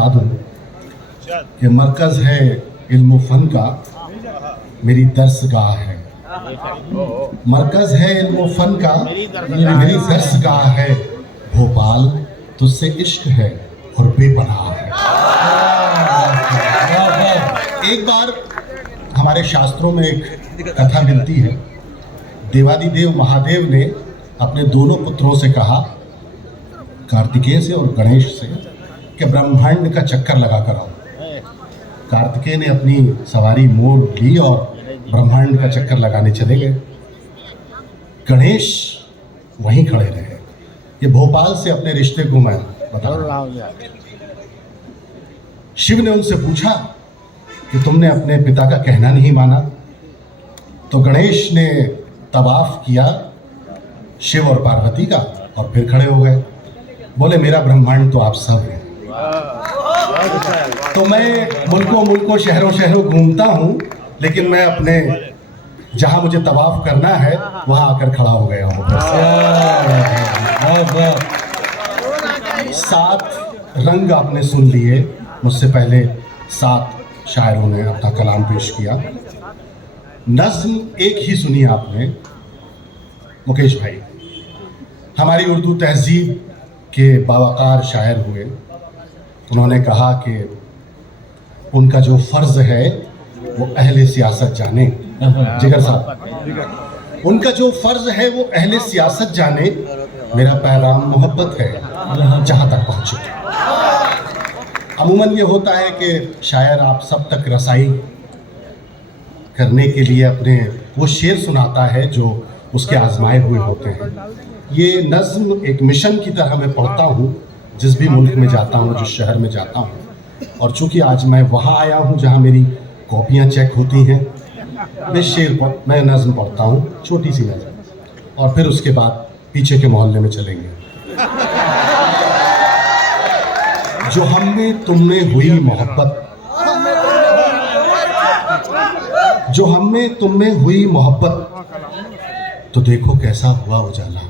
बता दूं कि मरकज़ है इल्म फ़न का, मेरी दर्सगाह है। मरकज़ है इल्म फ़न का, मेरी दर्सगाह है। भोपाल तुझसे इश्क है और बेपनाह है। एक बार हमारे शास्त्रों में एक कथा मिलती है। देवादिदेव महादेव ने अपने दोनों पुत्रों से कहा, कार्तिकेय से और गणेश से, कि ब्रह्मांड का चक्कर लगा कर आओ। कार्तिकेय ने अपनी सवारी मोड़ ली और ब्रह्मांड का चक्कर लगाने चले गए। गणेश वहीं खड़े रहे। ये भोपाल से अपने रिश्ते को मैं बता रहा हूं। शिव ने उनसे पूछा कि तुमने अपने पिता का कहना नहीं माना? तो गणेश ने तवाफ किया शिव और पार्वती का और फिर खड़े हो गए। बोले, मेरा ब्रह्मांड तो आप सब हैं। तो मैं मुल्कों मुल्कों शहरों शहरों घूमता हूँ, लेकिन मैं अपने जहाँ मुझे तवाफ करना है वहाँ आकर खड़ा हो गया हूँ। 7 रंग आपने सुन लिए। मुझसे पहले 7 शायरों ने अपना कलाम पेश किया। नज़्म एक ही सुनी आपने, मुकेश भाई हमारी उर्दू तहजीब के बावकार शायर हुए। उन्होंने कहा कि उनका जो फ़र्ज़ है वो अहले सियासत जाने। जिगर साहब, उनका जो फ़र्ज़ है वो अहले सियासत जाने। मेरा पैगाम मोहब्बत है जहाँ तक पहुँचे। अमूमन ये होता है कि शायर आप सब तक रसाई करने के लिए अपने वो शेर सुनाता है जो उसके आजमाए हुए होते हैं। ये नज़्म एक मिशन की तरह मैं पढ़ता हूँ जिस भी मुल्क में जाता हूँ, जिस शहर में जाता हूँ। और चूँकि आज मैं वहाँ आया हूँ जहाँ मेरी कॉपियाँ चेक होती हैं, मैं नज़्म पढ़ता हूँ, छोटी सी नज़्म, और फिर उसके बाद पीछे के मोहल्ले में चलेंगे। जो हम में तुम में हुई मोहब्बत, जो हम में तुम में हुई मोहब्बत, तो देखो कैसा हुआ उजाला।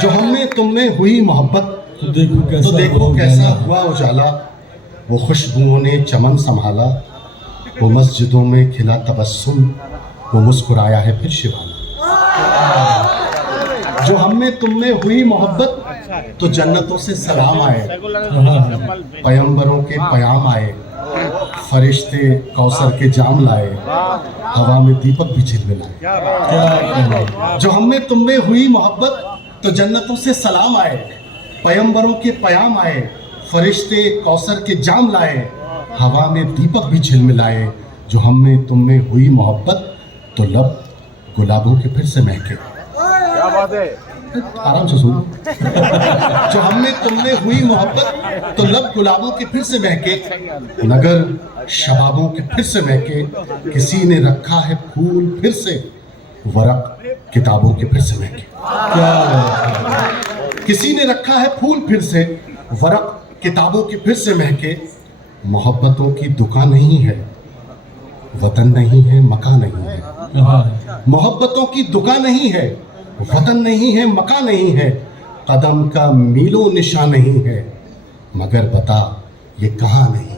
जो हम में तुम में हुई मोहब्बत, तो देखो कैसा हुआ उजाला। वो खुशबुओं ने चमन संभाला, वो मस्जिदों में खिला तबस्सुम, वो मुस्कुराया है फिर शिवाना। जो हम में तुम में हुई मोहब्बत, तो जन्नतों से सलाम आए, पैगंबरों के पयाम आए, फरिश्ते कौसर के जाम लाए, हवा में दीपक भी झिलमिलाए। जो हम में तुम में हुई मोहब्बत, तो जन्नतों से सलाम आए, पैगंबरों के पयाम आए, फरिश्ते कौसर के जाम लाए, हवा में दीपक भी झिलमिलाए। जो हम में तुम में हुई मोहब्बत, तो लब गुलाबों के फिर से महके। क्या बात है, आराम से सुनो। जो हम में तुम में हुई मोहब्बत, तो लब गुलाबों के फिर से महके, नगर शबाबों के फिर से महके। किसी ने रखा है फूल फिर से, वरक किताबों के फिर से महके। किसी ने रखा है फूल फिर से, वरक किताबों के फिर से महके। मोहब्बतों की दुकान नहीं है, वतन नहीं है, मकान नहीं है। मोहब्बतों की दुकान नहीं है, वतन नहीं है, मकान नहीं है। कदम का मीलों निशान नहीं है, मगर बता ये कहाँ नहीं है।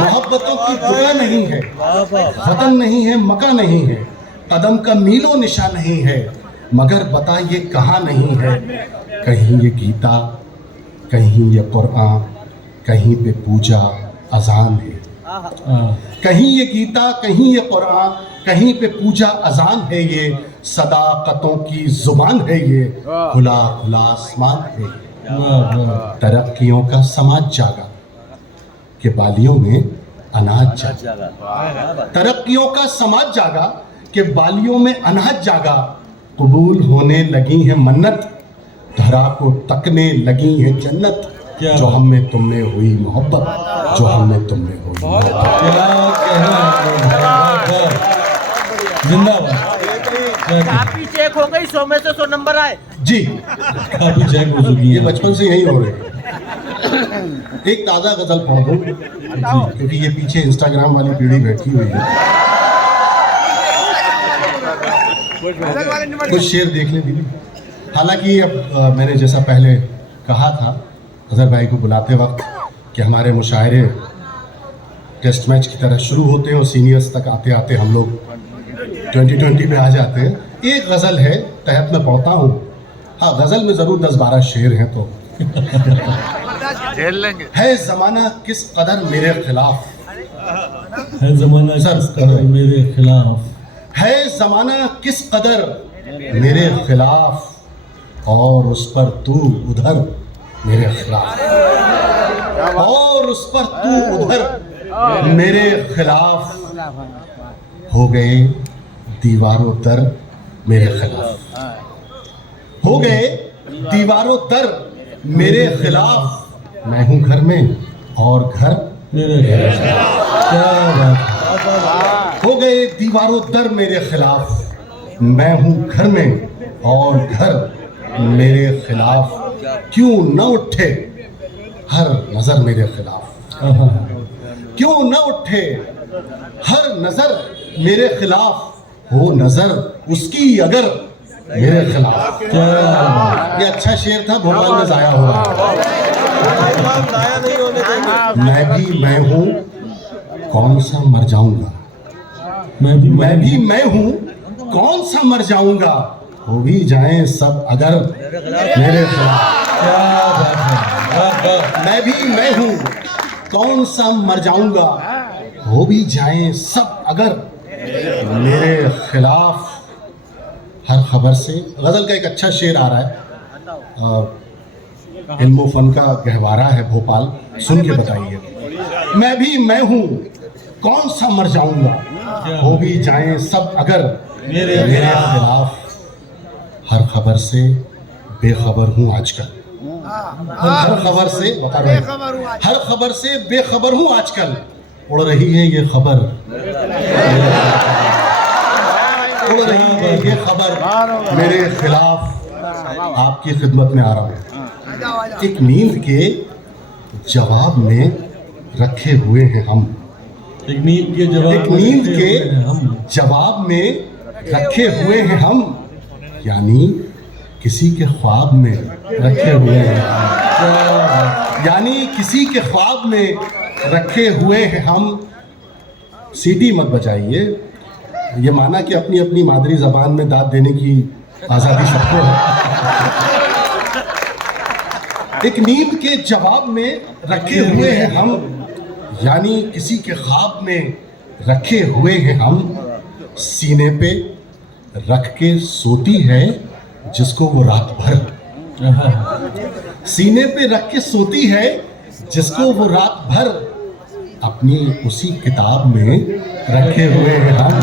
मोहब्बतों की दुकान नहीं है, वतन नहीं है, मकान नहीं है। कदम का मीलों निशान नहीं है, मगर बता ये कहाँ नहीं है। कहीं ये गीता, कहीं ये कुरान, कहीं पे पूजा अजान है। कहीं ये गीता, कहीं ये कुरान, कहीं पे पूजा अजान है। ये सदाकतों की जुबान है, ये खुला खुला आसमान है। तरक्कियों का समाज जागा कि बालियों में अनाज जागा। तरक्कियों का समाज जागा कि बालियों में अनाज जागा। कबूल होने लगी है मन्नत, धरा को तकने लगी है जन्नत। जो हम में तुम में हुई मोहब्बत, जो हम में तुम में हुई मोहब्बत। काफी चेक हो गई, 100 में से 100 नंबर आए जी। काफी चेक हो चुकी ये है। बचपन से यही हो रहे हैं। एक ताज़ा गजल पढ़ दूं क्योंकि ये पीछे इंस्टाग्राम वाली पीढ़ी बैठी हुई है। कुछ शेर देख ले दीदी। हालांकि अब मैंने जैसा पहले कहा था अजहर भाई को बुलाते वक्त कि हमारे मुशायरे टेस्ट मैच की तरह शुरू होते हैं और सीनियर्स तक आते आते हम लोग 2020 में आ जाते हैं। एक गज़ल है, तहत में पढ़ता हूँ। हाँ, गज़ल में ज़रूर 10-12 शेर हैं तो है ज़माना किस कदर मेरे खिलाफ, है ज़माना किस कदर मेरे खिलाफ, है ज़माना किस कदर मेरे खिलाफ, और उस पर तू उधर मेरे खिलाफ, और उस पर तू उधर मेरे खिलाफ, हो गए दीवारों दर मेरे खिलाफ, हो गए दीवारों दर मेरे खिलाफ, मैं हूँ घर में और घर मेरे खिलाफ। क्या बात, हो गए दीवारों दर मेरे खिलाफ, मैं हूँ घर में और घर मेरे खिलाफ, क्यों न उठे हर नजर मेरे खिलाफ, क्यों न उठे हर नजर मेरे खिलाफ, हो नजर उसकी अगर मेरे खिलाफ। ये अच्छा शेर था, भोपाल में जाया हो रहा है। मैं भी मैं हूँ कौन सा मर जाऊंगा, मैं भी मैं हूँ कौन सा मर जाऊंगा, हो भी जाएं सब अगर मेरे खिलाफ। क्या बात है, मैं भी मैं हूँ कौन सा मर जाऊंगा, हो भी जाएं सब अगर मेरे खिलाफ। हर खबर से गज़ल का एक अच्छा शेर आ रहा है, इल्मो फन का गहवारा है भोपाल, सुन के बताइए। मैं भी मैं हूँ कौन सा मर जाऊंगा, हो भी जाएं सब अगर मेरे खिलाफ। हर खबर से बेखबर हूँ आजकल, हर खबर से बता रहे हैं, हर खबर से बेखबर हूँ आजकल, उड़ रही है ये खबर, उड़ रही है ये खबर मेरे खिलाफ। आपकी खिदमत में आ रहा हूँ। एक नींद के जवाब में रखे हुए हैं हम, एक नींद के जवाब, एक नींद के जवाब में रखे हुए हैं हम, यानी किसी के ख्वाब में रखे हुए हैं, यानी किसी के ख्वाब में रखे हुए हैं हम। सीटी मत बजाइए, ये माना कि अपनी अपनी मादरी जबान में दाद देने की आज़ादी सबको है। एक नींद के जवाब में रखे हुए हैं हम, यानी किसी के ख्वाब में रखे हुए हैं हम। सीने पे रख के सोती है जिसको वो रात भर, सीने पे रख के सोती है जिसको वो रात भर, अपनी उसी किताब में रखे हुए हैं हम।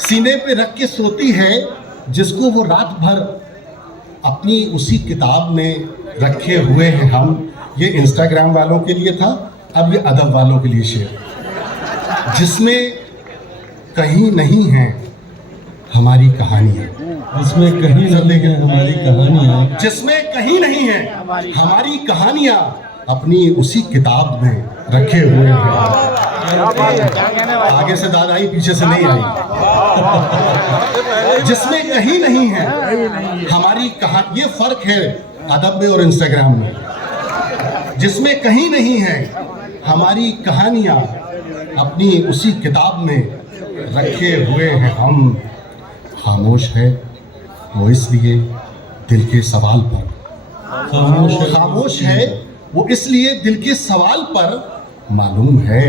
सीने पे रख के सोती है जिसको वो रात भर, अपनी उसी किताब में रखे हुए हैं हम। ये इंस्टाग्राम वालों के लिए था, अब ये अदब वालों के लिए शेर, जिसमें कहीं नहीं है हमारी कहानियाँ, जिसमें कहीं नहीं है हमारी कहानियाँ, जिसमें कहीं नहीं है हमारी कहानियाँ, अपनी उसी किताब में रखे हुए हैं। आगे से दाद आई, पीछे से नहीं आई। जिसमें कहीं नहीं है हमारी कहानी, ये फर्क है अदब में और इंस्टाग्राम में। जिसमें कहीं नहीं है हमारी कहानियाँ, अपनी उसी किताब में रखे हुए हैं हम। खामोश है वो इसलिए दिल के सवाल पर, खामोश है वो इसलिए दिल के सवाल पर, मालूम है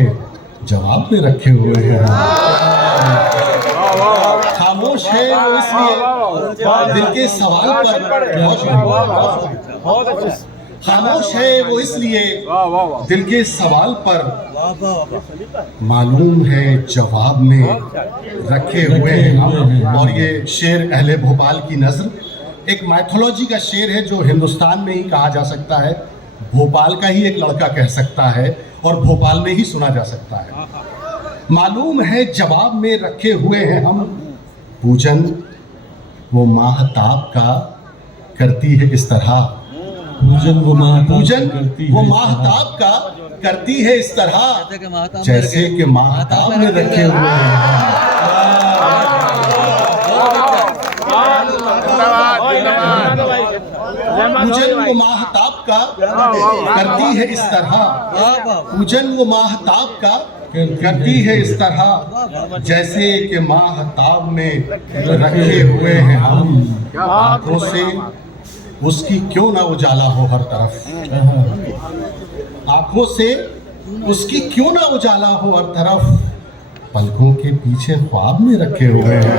जवाब में रखे हुए हैं हम। खामोश है वो इसलिए दिल के सवाल पर, खामोश है वो इसलिए दिल के सवाल पर, मालूम है जवाब में रखे हुए हैं हम। और ये शेर अहले भोपाल की नज़र, एक माइथोलॉजी का शेर है जो हिंदुस्तान में ही कहा जा सकता है, भोपाल का ही एक लड़का कह सकता है और भोपाल में ही सुना जा सकता है। मालूम है जवाब में रखे हुए हैं हम, पूजन वो माहताब का करती है इस तरह, पूजन वो माहताब का करती है इस तरह, जैसे कि माहताब में रखे हुए हैं। पूजन वो माहताब का करती है इस तरह, पूजन वो माहताब का करती है इस तरह, जैसे कि माहताब में रखे हुए हैं हम, आंखों से उसकी क्यों ना उजाला हो हर तरफ, आंखों से उसकी क्यों ना उजाला हो हर तरफ, पलकों के पीछे ख्वाब में रखे हुए हैं,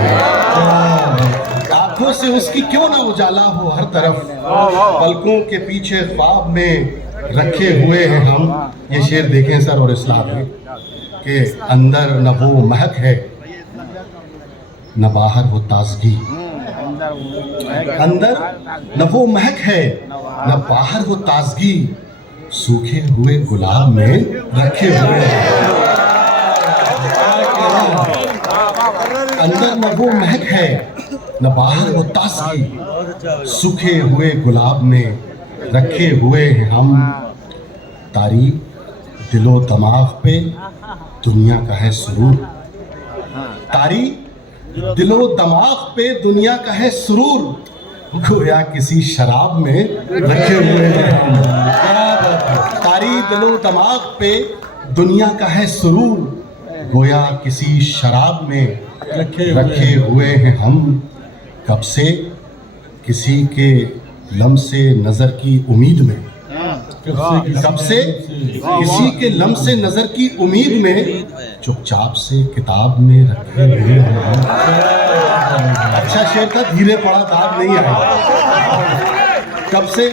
आंखों से उसकी क्यों ना उजाला हो हर तरफ, पलकों के पीछे ख्वाब में रखे हुए हैं हम। ये शेर देखें सर और इस्लाम है कि अंदर न वो महक है न बाहर वो ताजगी, अंदर न वो महक है न बाहर वो ताजगी, सूखे हुए गुलाब में रखे हुए हैं, अंदर न वो महक है न बाहर वो ताजगी, सूखे हुए गुलाब में रखे हुए हैं हम। तारी दिलो दिमाग पे दुनिया का है सुरूर, तारी दिलो दिमाग पे दुनिया का है सुरूर, गोया किसी शराब में रखे हुए हैं हम। तारी दिलो दिमाग पे दुनिया का है सुरूर, गोया किसी शराब में रखे हुए हैं हम। कब से किसी के लम्से नजर की उम्मीद में, कब से किसी के लम्से नजर की उम्मीद में, चुपचाप से किताब में रखे हुए हैं हम। अच्छा शेर था, धीरे पड़ा दाद नहीं आया। कब से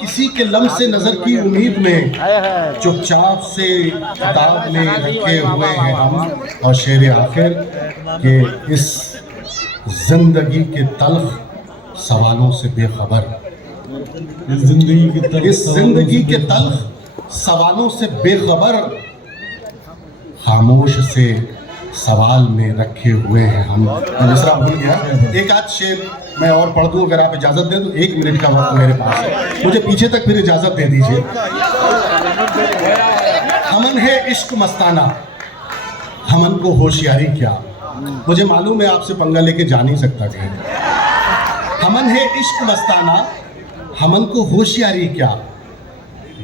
किसी के लम्से नजर की उम्मीद में, चुपचाप से किताब में रखे हुए हैं हम। और शेर आखिर के इस जिंदगी के तल्ख सवालों से बेखबर, इस जिंदगी के तल्ख सवालों से बेखबर, खामोश से सवाल में रखे हुए हैं हम। दूसरा भूल गया, एक आध शेर मैं और पढ़ दूं अगर आप इजाजत दें तो। 1 मिनट का वक्त मेरे पास है, मुझे पीछे तक फिर इजाजत दे दीजिए। हमन है इश्क मस्ताना, हमन को होशियारी क्या, मुझे मालूम है आपसे पंगा लेके जा नहीं सकता कहीं। हमन है इश्क मस्ताना, हमन को होशियारी क्या,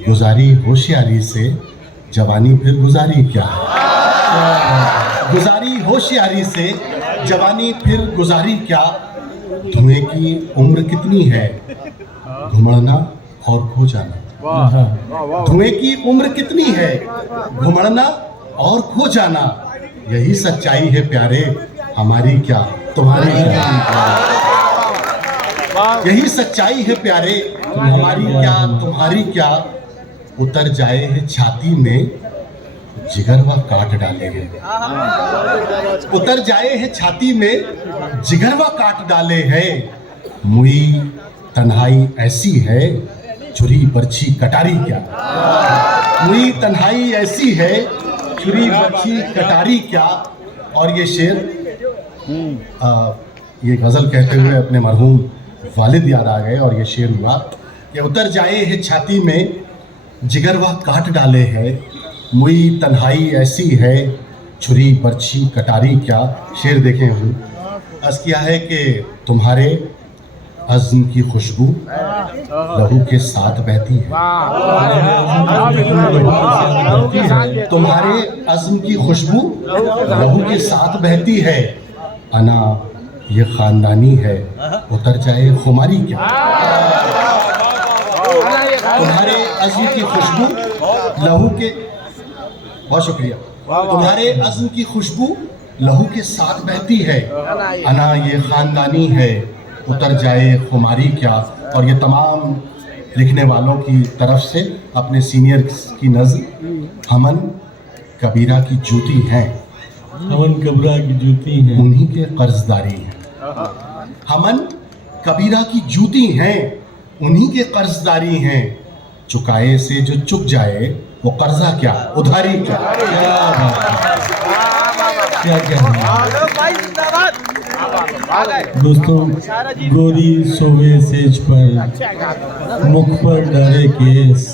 गुजारी होशियारी से जवानी फिर गुजारी क्या, गुजारी होशियारी से जवानी फिर गुजारी क्या, धुएं की उम्र कितनी है घुमड़ना और खो जाना, धुएं की उम्र कितनी है घुमड़ना और खो जाना, यही सच्चाई है प्यारे हमारी क्या तुम्हारी क्या, यही सच्चाई है प्यारे हमारी क्या तुम्हारी क्या, उतर जाए है छाती में जिगरवा काट डाले हैं, उतर जाए है छाती में जिगरवा काट डाले हैं, मुई तन्हाई ऐसी है छुरी बर्छी कटारी क्या, मुई तन्हाई ऐसी है छुरी बर्छी कटारी क्या। और ये शेर ये गजल कहते हुए अपने मरहूम वालिद याद आ गए। और ये शेर हुआ कि उतर जाए है छाती में जिगरवा काट डाले है, मुई तन्हाई ऐसी है छुरी बर्छी कटारी क्या। शेर देखें हूँ, अर्ज़ किया है कि तुम्हारे अज़्म की खुशबू लहू के साथ बहती है, तुम्हारे अज़्म की खुशबू लहू के साथ बहती है, अना ये खानदानी है उतर जाए खुमारी क्या, तुम्हारे अज़्म की खुशबू लहू के, बहुत शुक्रिया, तुम्हारे अज़्म की खुशबू लहू के साथ बहती है, अना ये खानदानी है उतर जाए खुमारी क्या। और ये तमाम लिखने वालों की तरफ से अपने सीनियर की नज़्म हमन कबीरा की जूती हैं, हमन कबीरा की जूती हैं, उन्हीं के कर्जदारी हैं, हमन कबीरा की जूती हैं उन्हीं के कर्जदारी हैं, चुकाए से जो चुक जाए वो कर्जा क्या उधारी क्या। क्या दोस्तों, गोरी सोवे सेज पर मुख पर डाले केस,